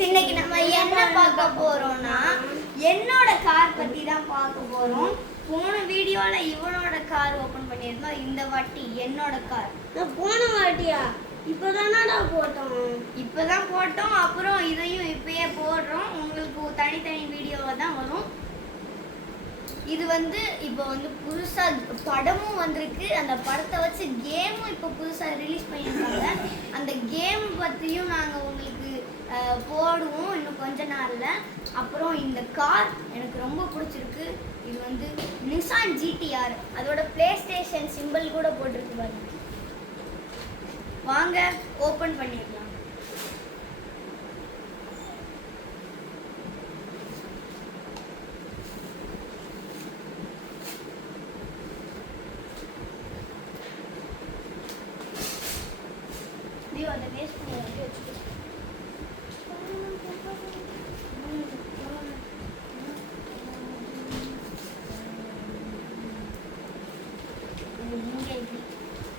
Friends, இன்னைக்கு நம்ம என்ன பார்க்க போறோம்னா என்னோட கார் பத்தி தான் பார்க்க போறோம். போன வீடியோல இவனோட கார் ஓபன் பண்ணியிருந்தோம். இந்த வாட்டி என்னோட கார். போன வாட்டியா? இப்பதானடா போட்டோம். அப்புறம் இதையும் இப்பயே போடுறோம். உங்களுக்கு தனித்தனி வீடியோவா தான் வரும். இது இப்போ புதுசா படமும் வந்திருக்கு. அந்த படத்தை வச்சு கேமும் இப்போ புதுசா ரிலீஸ் பண்ணியிருக்காங்க. அந்த கேம் பத்தியும் நாங்க உங்களுக்கு போடுவோம் இன்னும் கொஞ்ச நாள்ல. அப்புறம் இந்த கார் எனக்கு ரொம்ப பிடிச்சிருக்கு. இது நிசான் GTR. அதோட பிளே ஸ்டேஷன் சிம்பிள் கூட போட்டிருக்கு பாருங்க. வாங்க ஓபன் பண்ணிடலாம். அதை வேஸ்ட் பண்ணி வச்சுக்கோ. இங்கே இப்படி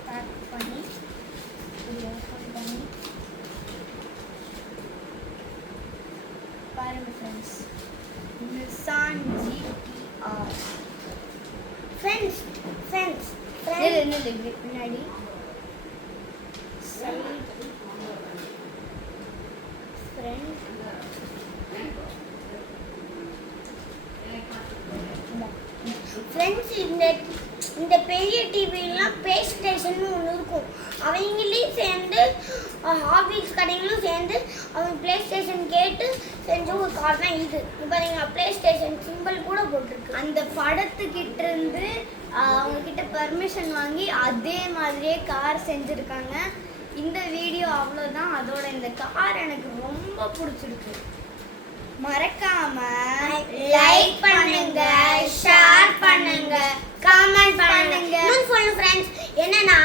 பேக் பண்ணி ஓப்பன் பண்ணி பாருங்க ஃப்ரெண்ட்ஸ், நிசான் GTR. ஃப்ரெண்ட்ஸ் பின்னாடி ஃப்ரெண்ட்ஸ், இந்த பெரிய டிவிலாம் பிளே ஸ்டேஷன் ஒன்று இருக்கும். அவங்களையும் சேர்ந்து ஹாபிஸ் கடைகளும் சேர்ந்து அவங்க பிளே ஸ்டேஷன் கேட்டு செஞ்ச ஒரு கார் தான் இது. இப்போ நீங்கள் பிளே ஸ்டேஷன் சிம்பிள் கூட போட்டிருக்கு. அந்த படத்துக்கிட்ட இருந்து அவங்க கிட்ட பர்மிஷன் வாங்கி அதே மாதிரியே கார் செஞ்சுருக்காங்க. இந்த வீடியோ அவ்வளோதான். அதோட இந்த கார் எனக்கு ரொம்ப பிடிச்சிருக்கு. மறக்காம லைக் பண்ணுங்க, ஷேர் பண்ணுங்க, கமெண்ட் பண்ணுங்க. இன்னொரு ஃப்ரெண்ட்ஸ் என்னன்னா,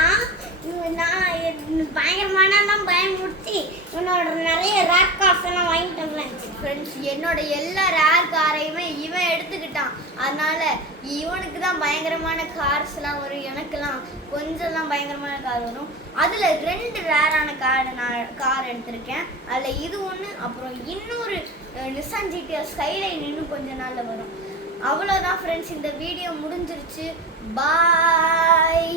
நான் பயங்கரமானலாம் பயமுறுத்தி உன்னோட நிறைய ரேர் கார்ஸ் எல்லாம் வாங்கிட்டேன் ஃப்ரெண்ட்ஸ். என்னோட எல்லா ரேர் காரையுமே இவன் எடுத்துக்கிட்டான். அதனால இவனுக்கு தான் பயங்கரமான கார்ஸ்லாம் வரும். எனக்கெல்லாம் கொஞ்சம் தான் பயங்கரமான கார் வரும். அதில் 2 ரேரான கார் எடுத்திருக்கேன். அதில் இது ஒன்று, அப்புறம் இன்னொரு நிசான் GTR ஸ்கைலைன் இன்னும் கொஞ்ச நாளில் வரும். அவ்வளோதான் ஃப்ரெண்ட்ஸ், இந்த வீடியோ முடிஞ்சிருச்சு. பாய்.